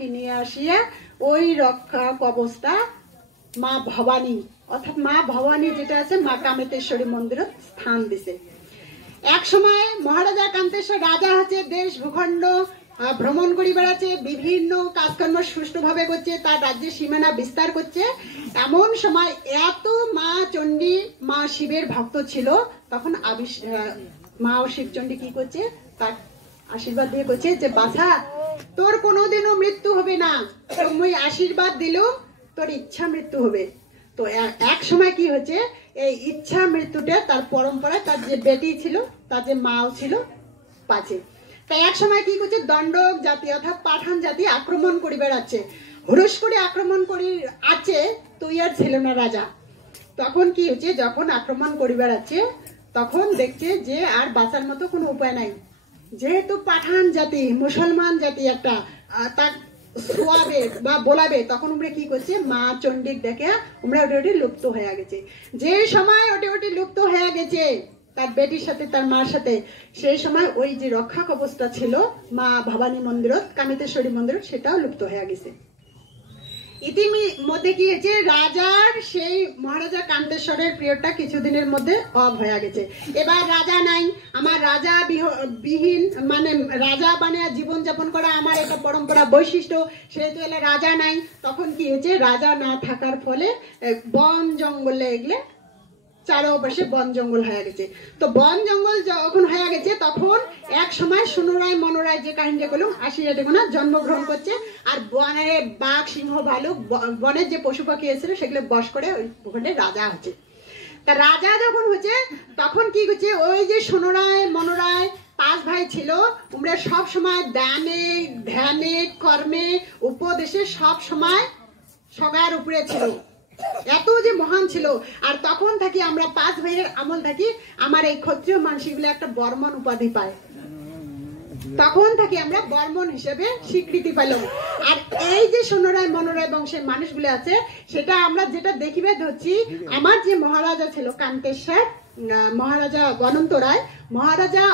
থাকি নিয়ে আসিয়া ওই রক্ষা কবচটা মা ভবানী অর্থাৎ মা ভবানী যেটা আছে মা কামেতেশ্বরী মন্দিরে স্থান দিছে। এক সময় মহারাজা কান্তেশ্বর রাজা হচ্ছে দেশ ভূখণ্ড ভ্রমণ করি বেড়াচ্ছে, বিভিন্ন কাজকর্ম সুষ্ঠুভাবে করছে, তার রাজ্যের সীমানা বিস্তার করছে। এমন সময় এত মা চণ্ডী মা শিবের ভক্ত ছিল, তখন মা ও শিবচণ্ডী কি করছে, তার আশীর্বাদ দিয়ে করছে যে বাছা তোর কোনোদিনও মৃত্যু হবে না, তুমি আশীর্বাদ দিলেও তোর ইচ্ছা মৃত্যু হবে। তো এক সময় কি হচ্ছে, এই ইচ্ছা মৃত্যুটা তার পরম্পরায় তার যে বেটি ছিল, তার যে মাও ছিল পাছে। তাই এক সময় কি করছে, দণ্ডক জাতি অর্থাৎ পাঠান জাতি আক্রমণ করি বেড়াচ্ছে, হুরুস করে আক্রমণ করি আছে, তুই আর ছিল না রাজা। তখন কি হচ্ছে, যখন আক্রমণ করি বেড়াচ্ছে তখন দেখছে যে আর বাঁচার মতো কোনো উপায় নাই, যেহেতু পাঠান জাতি মুসলমান জাতি একটা তার সোয়াবে বা বলাবে, তখন উমরা কি করছে, মা চণ্ডীর দেখে উমরা ওটি লুপ্ত হয়ে গেছে। যে সময় ওটি লুপ্ত হয়ে গেছে তার বেটির সাথে তার মার সাথে, সেই সময় ওই যে রক্ষা কবচটা ছিল মা ভবানী মন্দির কামেতেশ্বরী মন্দির, সেটাও লুপ্ত হয়ে গেছে। ইতিমধ্যে কি হয়েছে, রাজার সেই মহারাজা কান্তেশ্বরের পিরিয়ডটা কিছুদিনের মধ্যে অফ হয়ে গেছে। এবার রাজা নাই, আমার রাজা বিহীন মানে রাজা বানিয়ে জীবন যাপন করা আমার একটা পরম্পরা বৈশিষ্ট্য, সেহেতু এলে রাজা নাই। তখন কি হয়েছে, রাজা না থাকার ফলে বন জঙ্গলে এগুলো চারপাশে বন জঙ্গল হয়ে গেছে। তো বন জঙ্গল যখন হয়ে গেছে তখন এক সময় সুনরায় মনোরায় যে কাহিনীটা বললাম আসিয়া দেখো না জন্মগ্রহণ করছে, আর বনে বাঘ সিংহ ভালুক বনের যে পশু পাখি এসেছিল সেগুলো বশ করে ওখানে রাজা হচ্ছে। তা রাজা যখন হচ্ছে তখন কি করছে, ওই যে সুনরায় মনোরায় 5 ভাই ছিল, তোমরা সব সময় দানে ধ্যানে কর্মে উপদেশে সব সময় সবার উপরে ছিল, এত যে মহান ছিল। আর তখন থাকি আমরা 5 ভাইয়ের আমল থাকি আমার এই ক্ষত্রিয় মানসিকগুলো একটা বর্মন উপাধি পায়, তখন থাকি আমরা বর্মন হিসেবে স্বীকৃতি পেলাম। আর এই যে সোনরায় মনোরায় বংশের মানুষগুলো আছে, সেটা আমরা যেটা দেখিবে ধরছি, আমার যে মহারাজা ছিল কান্তেশ্বর মহারাজা অনন্ত রায়, মহারাজা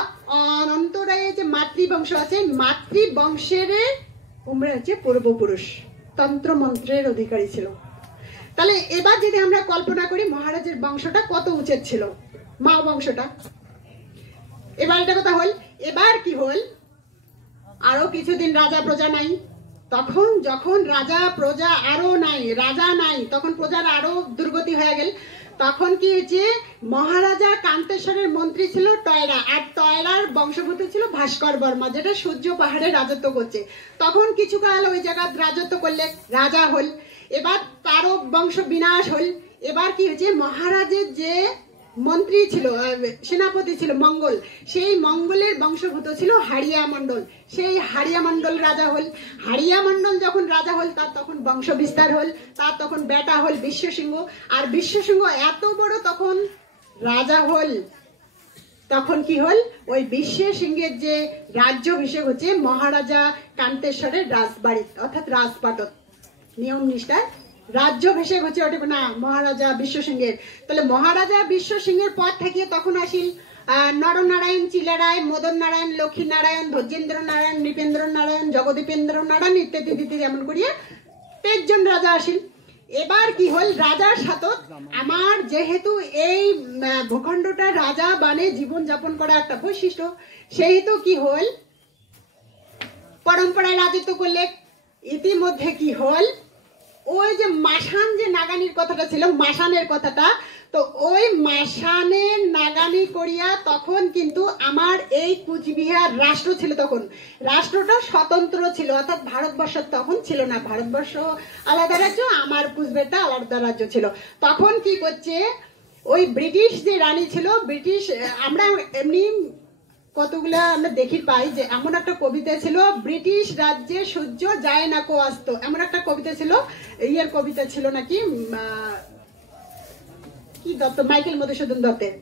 অনন্ত রায়ের যে মাতৃবংশ আছে, মাতৃবংশের উমরা হচ্ছে পূর্বপুরুষ, তন্ত্র মন্ত্রের অধিকারী ছিল। তাহলে এবার যদি আমরা কল্পনা করি মহারাজের বংশটা কত উচ্চের ছিল, মা বংশটা। এবার এটা কথা হল, এবার কি হল, আরো কিছুদিন রাজা প্রজা নাই, তখন যখন রাজা প্রজা আরো নাই, রাজা নাই, তখন প্রজার আরো দুর্গতি হয়ে গেল। তখন কি হয়েছে, মহারাজা কান্তেশ্বরের মন্ত্রী ছিল টয়রা, আর টয়রার বংশগত ছিল ভাস্কর বর্মা, যেটা সূর্য পাহাড়ে রাজত্ব করছে। তখন কিছু কাল ওই জায়গায় রাজত্ব করলে রাজা হল, এবার তারও বংশ বিনাশ হল। এবার কি হয়েছে, মহারাজের যে মন্ত্রী ছিল সেনাপতি ছিল মঙ্গল, সেই মঙ্গলের বংশভূত ছিল হাড়িয়া মন্ডল, সেই হাড়িয়া মন্ডল রাজা হল। হাড়িয়া মন্ডল যখন রাজা হল তার তখন বংশ বিস্তার হল, তার তখন বেটা হল বিশ্বসিংহ, আর বিশ্বসিংহ এত বড় তখন রাজা হল। তখন কি হল, ওই বিশ্বসিংহের যে রাজ্যাভিষেক হচ্ছে মহারাজা কান্তেশ্বরের রাজবাড়ি অর্থাৎ রাজপাটত, নিয়ম নিষ্ঠায় রাজ্যাভিষেক হচ্ছে ওটা না মহারাজা বিশ্বসিংহের। তাহলে মহারাজা বিশ্বসিংহের পর থেকে তখন আসিল নরনারায়ণ, চিলারায়, মদন নারায়ণ, লক্ষ্মী নারায়ণ, ধৈর্যেন্দ্র নারায়ণ, নৃপেন্দ্র নারায়ণ, জগদীপেন্দ্র নারায়ণ ইত্যাদি ইত্যাদি এমন করিয়া 23 জন রাজা আসিল। এবার কি হল, রাজার সাথত আমার যেহেতু এই ভূখণ্ডটা রাজা বানে জীবন যাপন করা একটা বৈশিষ্ট্য, সেহেতু কি হল পরম্পরায় রাজত্ব করলে। ইতিমধ্যে কি হল, ওই যে মাসান যে নাগানির কথাটা ছিল, মাসানের কথাটা, তো ওই মাসানের নাগানি করিয়া তখন কিন্তু আমার এই কুচবিহার রাষ্ট্র ছিল, তখন রাষ্ট্রটা স্বতন্ত্র ছিল, অর্থাৎ ভারতবর্ষ তখন ছিল না, ভারতবর্ষ আলাদা রাজ্য, আমার কুচবিহারটা আলাদা রাজ্য ছিল। তখন কি করছে, ওই ব্রিটিশ যে রানী ছিল, ব্রিটিশ আমরা এমনি কতগুলা আমরা দেখি পাই যে এমন একটা কবিতা ছিল, ব্রিটিশ রাজ্যে সূর্য যায় না কো অস্ত, এমন একটা কবিতা ছিল, ইয়ের কবিতা ছিল নাকি কি দত্ত, মাইকেল মধুসূদন দত্তের,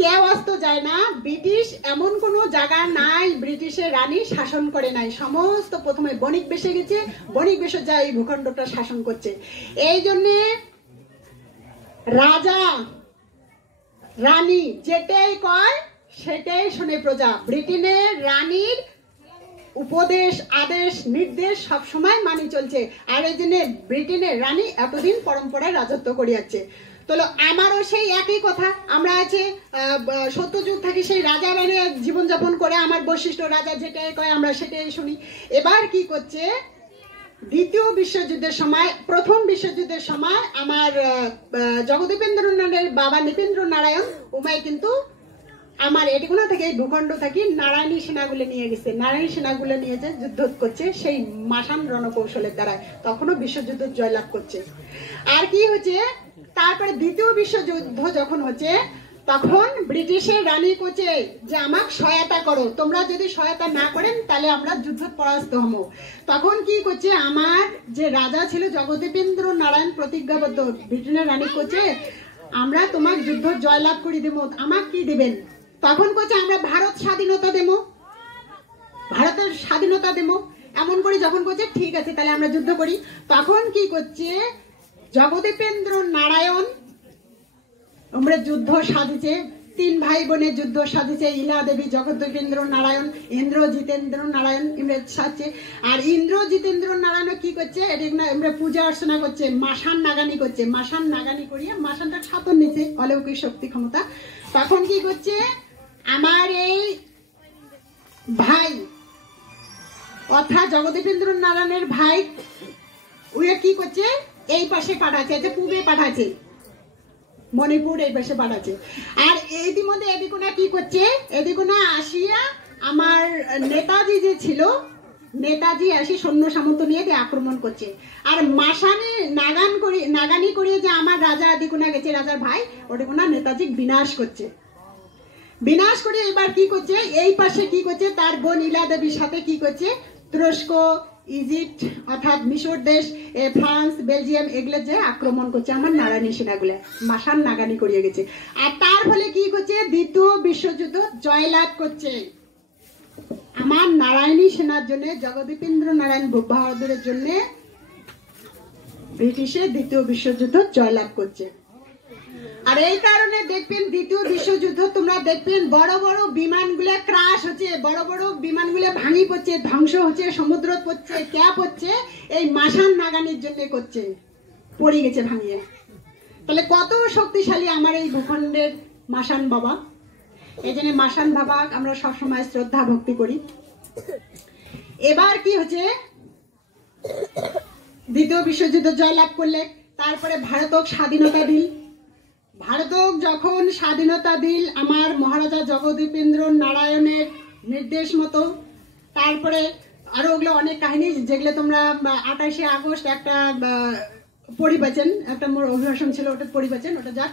কেউ অস্ত যায় না, ব্রিটিশ এমন কোন জায়গা নাই ব্রিটিশের রানী শাসন করে নাই, সমস্ত প্রথমে বণিক বেশে গেছে, বণিক বেশে যায় এই ভূখণ্ডটা শাসন করছে। এই জন্যে রাজা রানী যেটাই কয় সেটাই শোনে প্রজা। ব্রিটেনের রানীর উপদেশ আদেশ নির্দেশ সব সময় মানি চলছে। আর এই জন্য ব্রিটেনের রানী এতদিন পরম্পরায় রাজত্ব করিয়াছে। তো আমারও সেই একই কথা, আমরা আছে সত্যযুগ থাকি সেই রাজা রানী জীবনযাপন করে, আমার বৈশিষ্ট্য রাজা যেটাই কয় আমরা সেটাই শুনি। এবার কি করছে, দ্বিতীয় বিশ্বযুদ্ধের সময়, প্রথম বিশ্বযুদ্ধের সময় আমার জগদীপেন্দ্র নারায়ণের বাবা নৃপেন্দ্র নারায়ণ উমাই কিন্তু আমার এটিগুনা থেকে ভূখণ্ড থাকি নারায়ণী সেনাগুলো নিয়ে গেছে, নারায়ণী সেনাগুলো নিয়ে যে যুদ্ধ করছে সেই মাসান রণকৌশলের দ্বারায়, তখনও বিশ্বযুদ্ধ জয়লাভ করছে। আর কি হচ্ছে, তারপরে দ্বিতীয় বিশ্বযুদ্ধ যখন হচ্ছে তখন ব্রিটিশের রানী করছে যে আমাকে সহায়তা করো, তোমরা যদি সহায়তা না করেন তাহলে আমরা যুদ্ধ পরাস্ত হবো। তখন কি করছে, আমার যে রাজা ছিল জগদীপেন্দ্র নারায়ণ প্রতিজ্ঞাবদ্ধ, ব্রিটেনের রানী করছে আমরা তোমার যুদ্ধ জয়লাভ করে দেবো, আমাকে কি দেবেন? তখন করছে আমরা ভারত স্বাধীনতা দেবো, ভারতের স্বাধীনতা দেবো। এমন করে যখন করছে ঠিক আছে তাহলে আমরা যুদ্ধ করি। তখন কি করছে, জগদীপেন্দ্র নারায়ণ আমরা যুদ্ধ সাধিছে, তিন ভাই বোনের যুদ্ধ সাধিছে, ইলা দেবী, জগদীপেন্দ্র নারায়ণ, ইন্দ্র জিতেন্দ্র নারায়ণ ইমরা সাজছে। আর ইন্দ্র জিতেন্দ্র নারায়ণ কি করছে, এটা পূজা অর্চনা করছে, মাসান নাগানি করছে, মাসান নাগানি করিয়ে মাসানটা ছাতন নিচে অলৌকিক শক্তি ক্ষমতা। তখন কি করছে, আমার এই ভাই অর্থাৎ জগদীপেন্দ্র নারায়ণের ভাই উইয়া কি করছে, এই পাশে পাঠাচ্ছে, যে পূবে পাঠাচ্ছে, মণিপুর এই পাশে পাঠাচ্ছে। আর ইতিমধ্যে এদিকোনা কি করছে, এদিকোনা আসিয়া আমার নেতাজি যে ছিল, নেতাজি আসি সৈন্য সামন্ত নিয়ে আক্রমণ করছে। আর মাসানে নাগানি করিয়ে যে আমার রাজা এদিকোনা গেছে, রাজার ভাই ওদিকোনা নেতাজি বিনাশ করছে। বিনাশ করে এবার কি করছে, এই পাশে কি করছে, তার বোন ইলা দেবীর সাথে কি করছে, তুরস্ক, ইজিপ্ট অর্থাৎ মিশর দেশ, ফ্রান্স, বেলজিয়াম এগুলো যে আক্রমণ করছে আমার নারায়ণী সেনাগুলো, মাসান নাগানি করিয়ে গেছে। আর তার ফলে কি করছে, দ্বিতীয় বিশ্বযুদ্ধ জয়লাভ করছে আমার নারায়ণী সেনার জন্য, জগদীপেন্দ্র নারায়ণ বাহাদুরের জন্য ব্রিটিশের দ্বিতীয় বিশ্বযুদ্ধ জয়লাভ করছে। আর এই কারণে দেখবেন দ্বিতীয় বিশ্বযুদ্ধ তোমরা দেখবেন বড় বড় বিমানগুলো ক্রাশ হচ্ছে, বড় বড় বিমানগুলো ভাঙি পড়ছে, ধ্বংস হচ্ছে, সমুদ্র পড়ছে, ক্যাপ হচ্ছে, এই মাসান নাগানির জন্য করছে, পড়ে গেছে ভাঙিয়ে। তাহলে কত শক্তিশালী আমার এই ভূখণ্ডের মাসান বাবা। এই জন্য মাসান বাবা আমরা সবসময় শ্রদ্ধা ভক্তি করি। এবার কি হচ্ছে, দ্বিতীয় বিশ্বযুদ্ধ জয়লাভ করলে তারপরে ভারতক স্বাধীনতা দিল। ভারতক যখন স্বাধীনতা দিল আমার মহারাজা জগদীপেন্দ্র নারায়ণের নির্দেশ মতো, তারপরে আরো ওগুলো অনেক কাহিনী যেগুলো তোমরা 28শে আগস্ট একটা পরিবাচন, একটা মোর অভিভাষণ ছিল, ওটা পরিবাচন, ওটা যাক